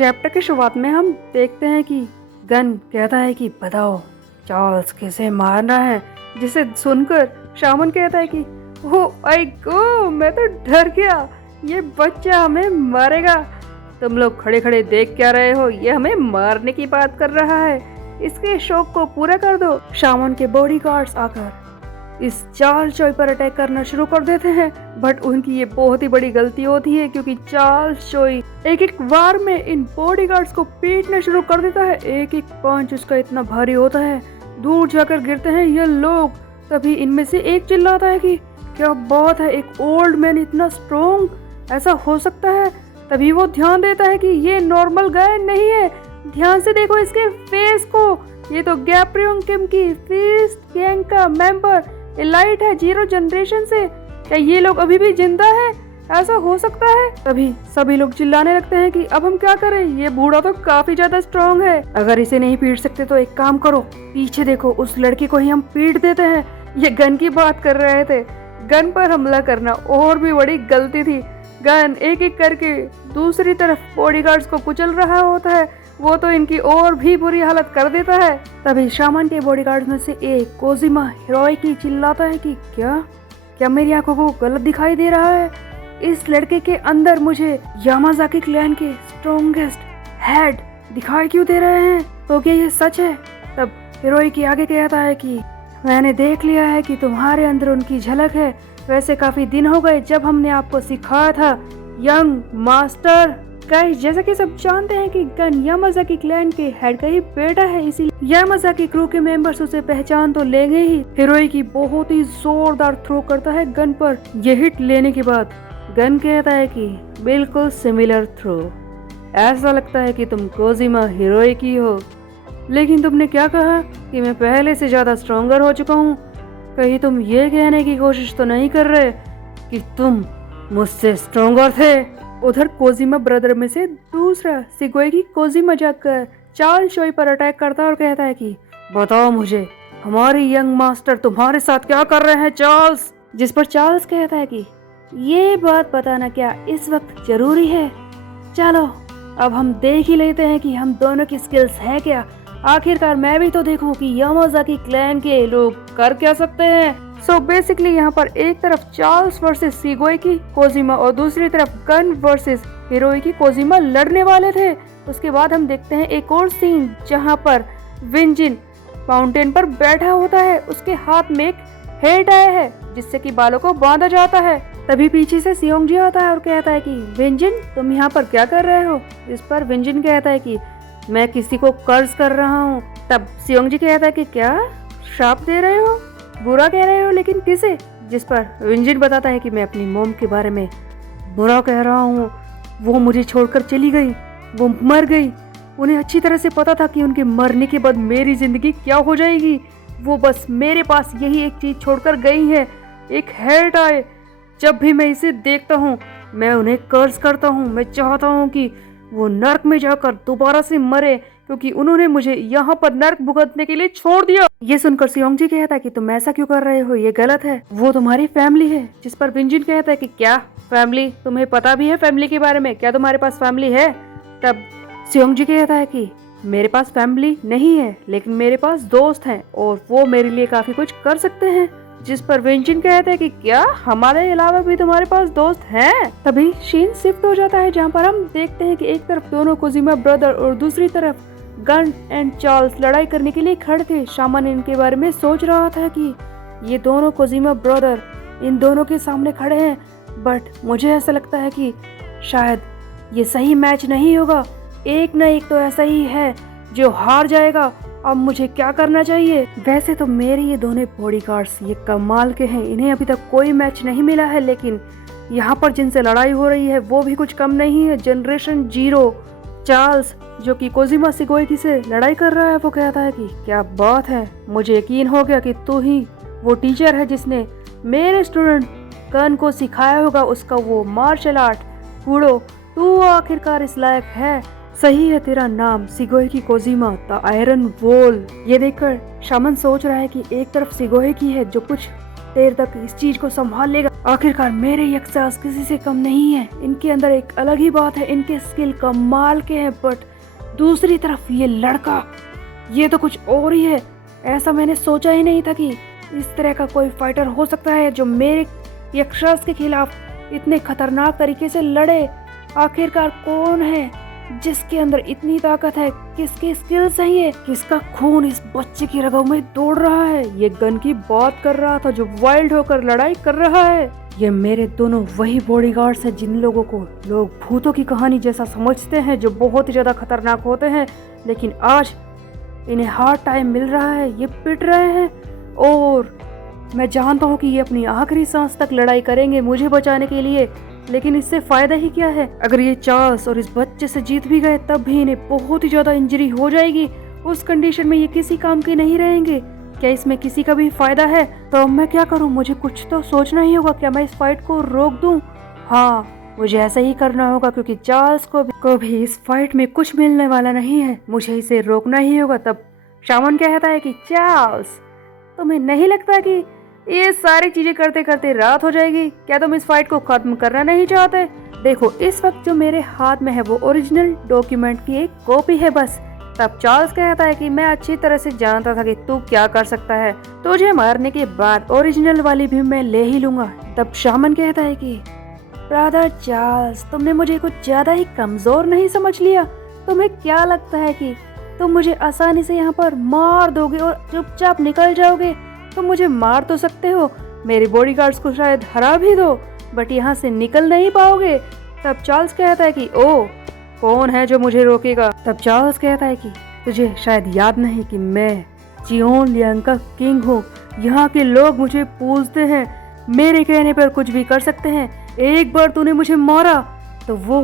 Chapter की शुरुआत में हम देखते हैं कि गन कहता है कि बताओ चार्ल्स किसे मारना है, जिसे सुनकर शामन कहता है कि ओ आई गो, मैं तो डर गया, ये बच्चा हमें मारेगा। तुम लोग खड़े खड़े देख क्या रहे हो, ये हमें मारने की बात कर रहा है, इसके शौक को पूरा कर दो। शामन के बॉडीगार्ड्स आकर इस चार्ल्स चॉय पर अटैक करना शुरू कर देते हैं, बट उनकी ये बहुत ही बड़ी गलती होती है क्योंकि चार्ल्स चॉय एक एक वार में इन बॉडीगार्ड्स को पीटना शुरू कर देता है। एक एक पंच उसका इतना भारी होता है, दूर जाकर गिरते हैं ये लोग। तभी इनमें से एक चिल्लाता है कि क्या बात है, एक ओल्ड मैन इतना स्ट्रॉन्ग, ऐसा हो सकता है? तभी वो ध्यान देता है कि ये नॉर्मल गाय नहीं है, ध्यान से देखो इसके फेस को, ये तो गैप्रियोन किम की फीस्ट गैंग का मेंबर एलाइट है 0 जनरेशन से। क्या ये लोग अभी भी जिंदा है? ऐसा हो सकता है? तभी सभी लोग चिल्लाने लगते हैं कि अब हम क्या करें, ये बूढ़ा तो काफी ज्यादा स्ट्रॉन्ग है, अगर इसे नहीं पीट सकते तो एक काम करो, पीछे देखो, उस लड़की को ही हम पीट देते हैं। ये गन की बात कर रहे थे, गन पर हमला करना और भी बड़ी गलती थी। गन एक एक करके दूसरी तरफ बॉडीगार्ड्स को कुचल रहा होता है, वो तो इनकी और भी बुरी हालत कर देता है। तभी शामन के बॉडीगार्ड्स में से एक कोजिमा हिरोयकी चिल्लाता है कि क्या मेरी आंखों को गलत दिखाई दे रहा है? इस लड़के के अंदर मुझे यामाजाकी क्लैन के स्ट्रॉन्गेस्ट हेड दिखाई क्यों दे रहे हैं? तो क्या ये सच है? तब हिरोयकी आगे कहता है कि मैंने देख लिया है कि तुम्हारे अंदर उनकी झलक है। वैसे काफी दिन हो गए जब हमने आपको सिखाया था यंग मास्टर। गाइस, जैसा कि सब जानते हैं कि गन यामाजाकी क्लैन के हेड का ही बेटा है, इसीलिए यामाजाकी क्रू के मेंबर्स उसे पहचान तो लेंगे ही। हिरोयकी बहुत ही जोरदार थ्रो करता है गन पर। यह हिट लेने के बाद गन कहता है कि बिल्कुल सिमिलर थ्रो, ऐसा लगता है कि तुम कोजिमा हिरोयकी हो, लेकिन तुमने क्या कहा कि मैं पहले से ज्यादा स्ट्रॉन्गर हो चुका हूँ? कहीं तुम ये कहने की कोशिश तो नहीं कर रहे कि तुम मुझसे स्ट्रॉन्गर थे? उधर कोजिमा ब्रदर में से दूसरा सिगोएगी कोजिमा जाकर चार्ल्स चॉय पर अटैक करता है और कहता है कि बताओ मुझे, हमारी यंग मास्टर तुम्हारे साथ क्या कर रहे हैं चार्ल्स? जिस पर चार्ल्स कहता है कि ये बात बताना क्या इस वक्त जरूरी है? चलो अब हम देख ही लेते हैं कि हम दोनों की स्किल्स है क्या। आखिरकार मैं भी तो देखूं कि यामाजाकी क्लैन के लोग कर क्या सकते हैं। सो बेसिकली यहाँ पर एक तरफ चार्ल्स वर्सेस सिगोएगी कोजिमा और दूसरी तरफ गन वर्सेस हिरोयकी कोजिमा लड़ने वाले थे। उसके बाद हम देखते हैं एक और सीन जहाँ पर विंजिन माउंटेन पर बैठा होता है, उसके हाथ में एक हेयर टाई है जिससे कि बालों को बांधा जाता है। तभी पीछे से सियोंगजी आता है और कहता है कि विंजिन तुम यहाँ पर क्या कर रहे हो? इस पर विंजिन कहता है कि मैं किसी को कर्ज कर रहा हूँ। तब सियोंगजी कहता है कि क्या श्राप दे रहे हो, बुरा कह रहे हो, लेकिन किसे? जिस पर विंजिन बताता है कि मैं अपनी मोम के बारे में बुरा कह रहा हूँ, वो मुझे छोड़कर चली गई, वो मर गई, उन्हें अच्छी तरह से पता था कि उनके मरने के बाद मेरी जिंदगी क्या हो जाएगी, वो बस मेरे पास यही एक चीज छोड़कर गई है, एक हेयर टाई। जब भी मैं इसे देखता हूँ मैं उन्हें कर्ज करता हूँ, मैं चाहता हूँ कि वो नर्क में जाकर दोबारा से मरे क्योंकि उन्होंने मुझे यहाँ पर नर्क भुगतने के लिए छोड़ दिया। ये सुनकर सियोंगजी कहता है कि तुम ऐसा क्यों कर रहे हो, ये गलत है, वो तुम्हारी फैमिली है। जिस पर विंजिन कहता है कि क्या फैमिली? तुम्हें पता भी है फैमिली के बारे में? क्या तुम्हारे पास फैमिली है? तब सियोंगजी कहता है कि मेरे पास फैमिली नहीं है, लेकिन मेरे पास दोस्त हैं और वो मेरे लिए काफी कुछ कर सकते हैं। जिस पर विंजिन कहते हैं कि क्या हमारे अलावा भी तुम्हारे पास दोस्त हैं? तभी सीन शिफ्ट हो जाता है जहाँ पर हम देखते हैं कि एक तरफ दोनों कोजिमा ब्रदर और दूसरी तरफ गन एंड चार्ल्स लड़ाई करने के लिए खड़े थे। शामन इनके बारे में सोच रहा था कि ये दोनों कोजिमा ब्रदर इन दोनों के सामने खड़े हैं, बट मुझे ऐसा लगता है कि शायद ये सही मैच नहीं होगा, एक न एक तो ऐसा ही है जो हार जाएगा। अब मुझे क्या करना चाहिए? वैसे तो मेरे ये दोनों बॉडीगार्ड्स ये कमाल के हैं, इन्हें अभी तक कोई मैच नहीं मिला है, लेकिन यहाँ पर जिनसे लड़ाई हो रही है वो भी कुछ कम नहीं है। जनरेशन 0 चार्ल्स जो कि कोजिमा सिगोएगी से लड़ाई कर रहा है, वो कहता है कि क्या बात है, मुझे यकीन हो गया कि तू ही वो टीचर है जिसने मेरे स्टूडेंट गन को सिखाया होगा उसका वो मार्शल आर्ट। कूड़ो, तू आखिरकार इस लायक है, सही है तेरा नाम सिगोएगी कोजिमा द आयरन वॉल। ये देखकर शामन सोच रहा है कि एक तरफ सिगोएगी है जो कुछ देर तक इस चीज को संभाल लेगा। आखिरकार मेरे यक्षास किसी से कम नहीं है। इनके अंदर एक अलग ही बात है, इनके स्किल कमाल के हैं। बट दूसरी तरफ ये लड़का, ये तो कुछ और ही है। ऐसा मैंने सोचा ही नहीं था कि इस तरह का कोई फाइटर हो सकता है जो मेरे यक्षराज के खिलाफ इतने खतरनाक तरीके से लड़े। आखिरकार कौन है जिसके अंदर इतनी ताकत है, किसके स्किल सही है, किसका खून इस बच्चे की रगों में दौड़ रहा है। ये गन की बात कर रहा था जो वाइल्ड होकर लड़ाई कर रहा है। ये मेरे दोनों वही बॉडीगार्ड्स हैं जिन लोगों को लोग भूतों की कहानी जैसा समझते हैं, जो बहुत ही ज्यादा खतरनाक होते हैं। लेकिन आज इन्हें हार्ड टाइम मिल रहा है, ये पिट रहे हैं और मैं जानता हूँ कि ये अपनी आखिरी सांस तक लड़ाई करेंगे मुझे बचाने के लिए। लेकिन इससे फायदा ही क्या है? अगर ये चार्ल्स और इस बच्चे से जीत भी गए तब भी इन्हें बहुत ही ज्यादा इंजरी हो जाएगी। उस कंडीशन में ये किसी काम के नहीं रहेंगे। क्या इसमें किसी का भी फायदा है? तो अब मैं क्या करूँ? मुझे कुछ तो सोचना ही होगा। क्या मैं इस फाइट को रोक दूँ? हाँ, मुझे ऐसा ही करना होगा क्योंकि चार्ल्स को भी इस फाइट में कुछ मिलने वाला नहीं है। मुझे इसे रोकना ही होगा। तब शामन कहता है कि चार्ल्स, तुम्हें नहीं लगता कि ये सारी चीजें करते करते रात हो जाएगी? क्या तुम इस फाइट को खत्म करना नहीं चाहते? देखो, इस वक्त जो मेरे हाथ में है वो ओरिजिनल डॉक्यूमेंट की एक कॉपी है बस। तब चार्ल्स कहता है कि मैं अच्छी तरह से जानता था कि तू क्या कर सकता है। तुझे मारने के बाद ओरिजिनल वाली भी मैं ले ही लूंगा। तब शामन कहता है कि ब्रदर चार्ल्स, तुमने मुझे कुछ ज्यादा ही कमजोर नहीं समझ लिया? तुम्हें क्या लगता है कि तुम मुझे आसानी से यहाँ पर मार दोगे और चुपचाप निकल जाओगे? तुम मुझे मार तो सकते हो, मेरे बॉडीगार्ड्स को शायद हरा भी दो, बट यहाँ से निकल नहीं पाओगे। तब चार्ल्स कहता है कि ओ, कौन है जो मुझे रोकेगा? तब चार्ल्स कहता है कि तुझे शायद याद नहीं कि मैं जियोनलियांग का किंग हूँ। यहाँ के लोग मुझे पूजते हैं, मेरे कहने पर कुछ भी कर सकते हैं। एक बार तूने मुझे मारा तो वो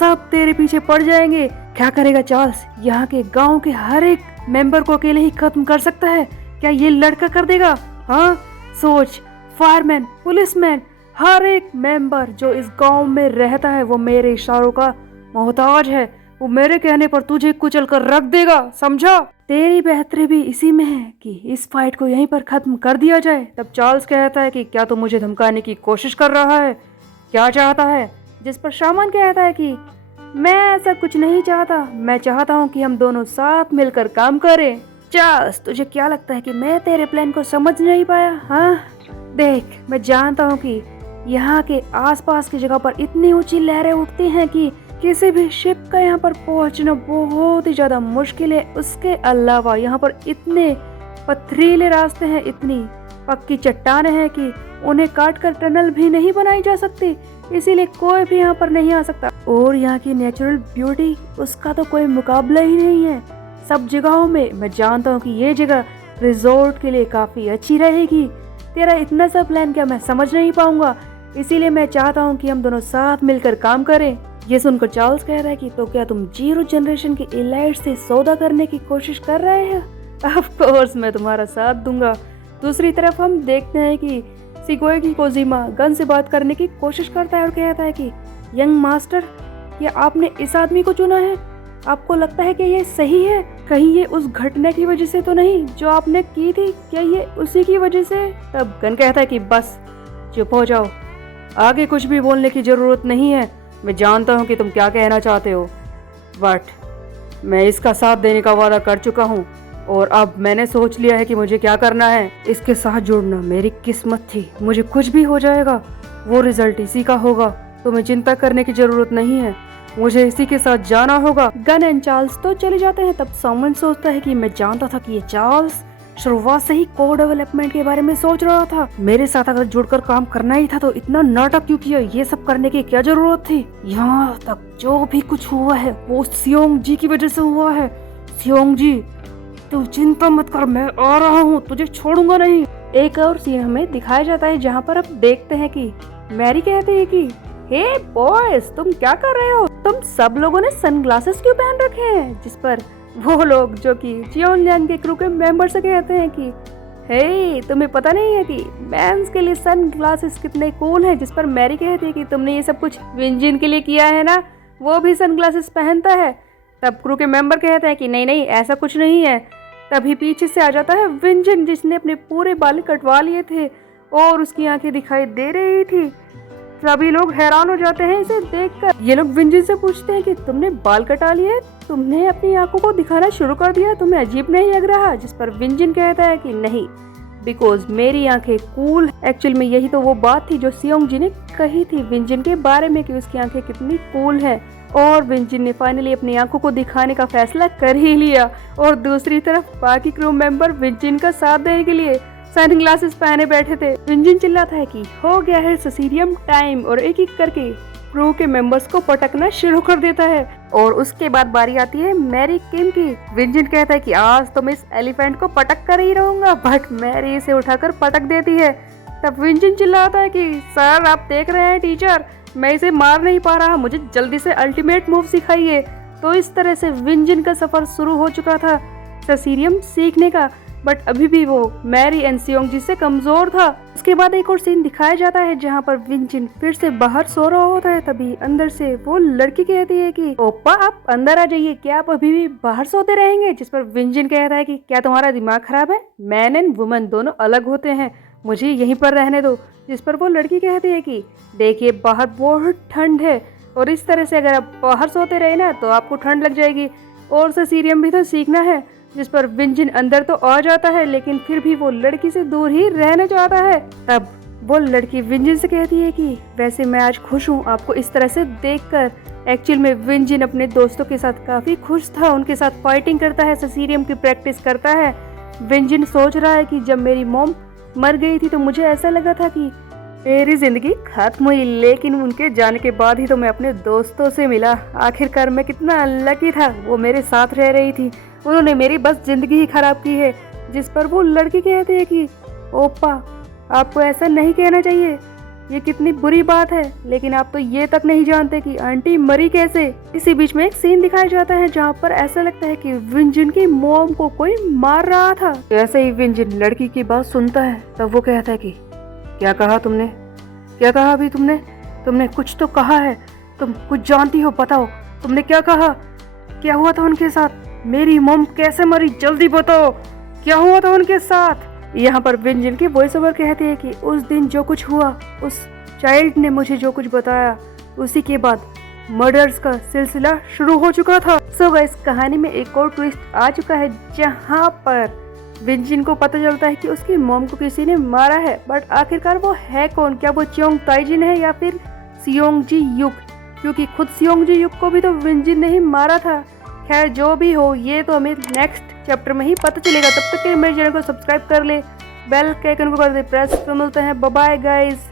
सब तेरे पीछे पड़ जाएंगे। क्या करेगा चार्ल्स? यहाँ के गांव के हर एक मेंबर को अकेले ही खत्म कर सकता है। क्या ये लड़का कर देगा? हाँ, सोच, फायरमैन, पुलिसमैन, हर एक मेंबर जो इस गांव में रहता है वो मेरे इशारों का मोहताज है। वो मेरे कहने पर तुझे कुचल कर रख देगा, समझा? तेरी बेहतरी भी इसी में है कि इस फाइट को यहीं पर खत्म कर दिया जाए। तब चार्ल्स कहता है कि क्या तू मुझे धमकाने की कोशिश कर रहा है? क्या चाहता है? जिस पर शामन कहता है कि मैं ऐसा कुछ नहीं चाहता, मैं चाहता हूँ कि हम दोनों साथ मिलकर काम करें। चार्ल्स, तुझे क्या लगता है कि मैं तेरे प्लान को समझ नहीं पाया? हाँ, देख, मैं जानता हूँ कि यहाँ के आसपास की जगह पर इतनी ऊंची लहरें उठती हैं कि किसी भी शिप का यहाँ पर पहुँचना बहुत ही ज्यादा मुश्किल है। उसके अलावा यहाँ पर इतने पथरीले रास्ते हैं, इतनी पक्की चट्टानें हैं कि उन्हें काट कर टनल भी नहीं बनाई जा सकती, इसीलिए कोई भी यहाँ पर नहीं आ सकता। और यहाँ की नेचुरल ब्यूटी, उसका तो कोई मुकाबला ही नहीं है सब जगहों में। मैं जानता हूँ कि ये जगह रिजॉर्ट के लिए काफी अच्छी रहेगी। तेरा इतना सा प्लान क्या मैं समझ नहीं पाऊंगा, इसीलिए मैं चाहता हूँ कि हम दोनों साथ मिलकर काम करें। ये सुनकर चार्ल्स कह रहा है कि तो क्या तुम जीरो जनरेशन के एलाइट से सौदा करने की कोशिश कर रहे हैं? ऑफ कोर्स, मैं तुम्हारा साथ दूंगा। दूसरी तरफ हम देखते हैं कि शिगेकी कोजिमा गन से बात करने की कोशिश करता है और कहता है कि यंग मास्टर, क्या आपने इस आदमी को चुना है? आपको लगता है कि ये सही है? कहीं ये उस घटना की वजह से तो नहीं जो आपने की थी? क्या ये उसी की वजह से? तब गन कहता है कि बस चुप हो जाओ, आगे कुछ भी बोलने की जरूरत नहीं है। मैं जानता हूँ कि तुम क्या कहना चाहते हो, बट मैं इसका साथ देने का वादा कर चुका हूँ और अब मैंने सोच लिया है कि मुझे क्या करना है। इसके साथ जुड़ना मेरी किस्मत थी, मुझे कुछ भी हो जाएगा, वो रिजल्ट इसी का होगा। तुम्हें चिंता करने की जरूरत नहीं है, मुझे इसी के साथ जाना होगा। गन एंड चार्ल्स तो चले जाते हैं। तब सामन सोचता है कि मैं जानता था कि ये चार्ल्स शुरुआत से ही कोर डेवलपमेंट के बारे में सोच रहा था। मेरे साथ अगर जुड़कर काम करना ही था तो इतना नाटक क्यों किया? ये सब करने की क्या जरूरत थी? यहाँ तक जो भी कुछ हुआ है वो सियोंग जी की वजह से हुआ है। सियोंग जी, तू चिंता मत कर, मैं आ रहा हूँ, तुझे छोड़ूंगा नहीं। एक और सीन हमें दिखाया जाता है जहाँ पर अब देखते हैं कि मैरी कहती है कि हे बॉयज, तुम क्या कर रहे हो? तुम सब लोगों ने सनग्लासेस क्यों पहन रखे हैं? जिस पर वो लोग जो कि जियोनलियांग के क्रू के मेंबर से कहते हैं कि हे, तुम्हें पता नहीं है कि मेंस के लिए सनग्लासेस कितने कूल हैं? जिस पर मैरी कहती है कि तुमने ये सब कुछ विंजिन के लिए किया है ना, वो भी सनग्लासेस पहनता है। तब क्रू के मेंबर कहते हैं कि नहीं नहीं, ऐसा कुछ नहीं है। तभी पीछे से आ जाता है विंजिन, जिसने अपने पूरे बाल कटवा लिए थे और उसकी आंखें दिखाई दे रही थी। सभी लोग हैरान हो जाते हैं इसे देखकर। ये लोग विंजिन से पूछते हैं कि तुमने बाल कटा लिए, तुमने अपनी आंखों को दिखाना शुरू कर दिया, तुम्हें अजीब नहीं लग रहा? जिस पर विंजिन कहता है कि नहीं, बिकॉज मेरी आंखें कूल। एक्चुअल में यही तो वो बात थी जो सियोंग जी ने कही थी विंजिन के बारे में कि उसकी आंखें कितनी कूल है। और विंजिन ने फाइनली अपनी आंखों को दिखाने का फैसला कर ही लिया। और दूसरी तरफ बाकी क्रू मेंबर विंजिन का साथ देने के लिए सन ग्लासेस पहने बैठे थे। विंजिन चिल्लाता है कि हो गया है ससीरियम टाइम, और एक एक करके क्रू के मेंबर्स को पटकना शुरू कर देता है। और उसके बाद बारी आती है मैरी किम की। विंजिन कहता है कि आज तो मैं इस एलिफेंट को पटक कर ही रहूंगा, बट मैरी इसे उठाकर पटक देती है। तब विंजिन चिल्लाता है कि सर आप देख रहे हैं टीचर, मैं इसे मार नहीं पा रहा, मुझे जल्दी से अल्टीमेट मूव सिखाइए। तो इस तरह से विंजिन का सफर शुरू हो चुका था ससीरियम सीखने का, बट अभी भी वो मैरी एंड सियोंग जी से कमजोर था। उसके बाद एक और सीन दिखाया जाता है जहाँ पर विंजिन फिर से बाहर सो रहा होता है। तभी अंदर से वो लड़की कहती है कि ओप्पा आप अंदर आ जाइए, क्या आप अभी भी बाहर सोते रहेंगे? जिस पर विंजिन कहता है कि क्या तुम्हारा दिमाग खराब है? मैन एंड वुमन दोनों अलग होते हैं, मुझे यहीं पर रहने दो। जिस पर वो लड़की कहती है कि देखिए बाहर बहुत ठंड है, और इस तरह से अगर आप बाहर सोते रहे ना तो आपको ठंड लग जाएगी, और ससीरियम भी तो सीखना है। जिस पर विंजिन अंदर तो आ जाता है, लेकिन फिर भी वो लड़की से दूर ही रहना चाहता है। तब वो लड़की विंजिन से कहती है कि वैसे मैं आज खुश हूँ आपको इस तरह से देखकर। एक्चुअल में विंजिन अपने दोस्तों के साथ काफी खुश था, उनके साथ फाइटिंग करता है, ससीरियम की प्रैक्टिस करता है। विंजिन सोच रहा है कि जब मेरी मॉम मर गई थी तो मुझे ऐसा लगा था कि मेरी जिंदगी खत्म हुई, लेकिन उनके जाने के बाद ही तो मैं अपने दोस्तों से मिला। आखिरकार मैं कितना लकी था, वो मेरे साथ रह रही थी, उन्होंने मेरी बस जिंदगी ही खराब की है। जिस पर वो लड़की कहती है कि ओप्पा आपको ऐसा नहीं कहना चाहिए, ये कितनी बुरी बात है, लेकिन आप तो ये तक नहीं जानते कि आंटी मरी कैसे। इसी बीच में एक सीन दिखाया जाता है जहाँ पर ऐसा लगता है कि विंजिन की मॉम को कोई मार रहा था। जैसे ही विंजिन लड़की की बात सुनता है तब वो कहता है कि क्या कहा तुमने, क्या कहा अभी तुमने कुछ तो कहा है, तुम कुछ जानती हो, बताओ तुमने क्या कहा, क्या हुआ था उनके साथ, मेरी मॉम कैसे मरी, जल्दी बताओ क्या हुआ था उनके साथ। यहाँ पर विंजिन की वॉइस ओवर कहती है कि उस दिन जो कुछ हुआ, उस चाइल्ड ने मुझे जो कुछ बताया, उसी के बाद मर्डर्स का सिलसिला शुरू हो चुका था। सो गाइस कहानी में एक और ट्विस्ट आ चुका है जहाँ पर विंजिन को पता चलता है कि उसकी मॉम को किसी ने मारा है, बट आखिरकार वो है कौन? क्या वो चियोंग ताइजिन है या फिर सियोंग जी युक? क्योंकि खुद सियोंग जी युक को भी तो विंजिन ने ही मारा था। खैर जो भी हो, ये तो हमें नेक्स्ट चैप्टर में ही पता चलेगा। तब तक के लिए मेरे चैनल को सब्सक्राइब कर ले, बेल के आइकन को कर दे प्रेस। तो मिलते हैं, बाय बाय गाइस।